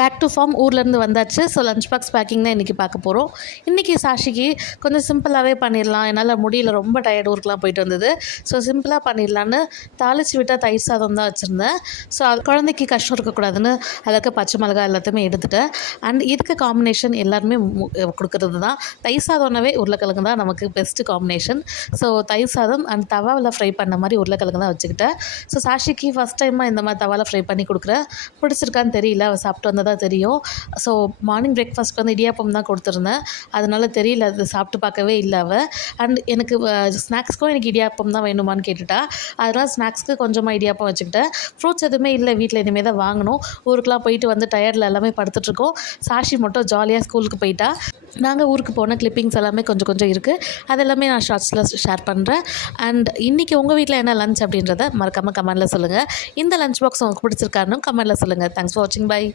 Back to form ஊர்லேருந்து வந்தாச்சு. So lunch box packing தான் இன்றைக்கி பார்க்க போகிறோம். இன்றைக்கி சாஷிக்கு கொஞ்சம் சிம்பிளாகவே பண்ணிடலாம், என்னால் முடியல, ரொம்ப டயர்ட், ஊருக்குலாம் போயிட்டு வந்தது. ஸோ சிம்பிளாக பண்ணிடலான்னு தாளித்து விட்டால் தயிர் சாதம் தான் வச்சுருந்தேன். ஸோ அது குழந்தைக்கு கஷ்டம் இருக்கக்கூடாதுன்னு அதற்கு பச்சை மிளகாய் எல்லாத்தையுமே எடுத்துட்டேன். அண்ட் இதுக்கு காம்பினேஷன் எல்லாருமே கொடுக்குறது தான். தயிர் சாதம்னாவே உருளைக்கிழங்கு தான் நமக்கு பெஸ்ட்டு காம்பினேஷன். ஸோ தயிர் சாதம் அண்ட் தவாவில் ஃப்ரை பண்ண மாதிரி உருளைக்கிழங்கு தான் வச்சுக்கிட்டேன். ஸோ சாஷிக்கு ஃபஸ்ட் டைமாக இந்த மாதிரி தவாவில் ஃப்ரை பண்ணி கொடுக்குறேன். பிடிச்சிருக்கான்னு தெரியல, அவள் சாப்பிட்டு வந்தால் தான் தெரியும். ஸோ மார்னிங் பிரேக்ஃபாஸ்ட் வந்து இடியாப்பம் தான் கொடுத்துருந்தேன். அதனால் தெரியல, அது சாப்பிட்டு பார்க்கவே இல்லை அவள். அண்ட் எனக்கு ஸ்நாக்ஸ்க்கும் எனக்கு இடியாப்பம் தான் வேணுமான்னு கேட்டுட்டா. அதனால் ஸ்நாக்ஸ்க்கு கொஞ்சமாக இடியாப்பம் வச்சுக்கிட்டேன். ஃப்ரூட்ஸ் எதுவுமே இல்லை வீட்டில், இனிமேல் தான் வாங்கணும். ஊருக்குலாம் போயிட்டு வந்து டயர்டில் எல்லாமே படுத்துட்ருக்கோம். சாஷி மட்டும் ஜாலியாக ஸ்கூலுக்கு போயிட்டா. நாங்கள் ஊருக்கு போன கிளிப்பிங்ஸ் எல்லாமே கொஞ்சம் கொஞ்சம் இருக்குது. அதெல்லாமே நான் ஷார்ட்ஸில் ஷேர் பண்ணுறேன். அண்ட் இன்றைக்கி உங்கள் வீட்டில் என்ன லஞ்ச் அப்படின்றத மறக்காமல் கமெண்டில் சொல்லுங்கள். இந்த லஞ்ச் பாக்ஸ் உங்களுக்கு பிடிச்சிருக்காருன்னு கமெண்டில் சொல்லுங்கள். தேங்க்ஸ் ஃபார் வாட்சிங். பை.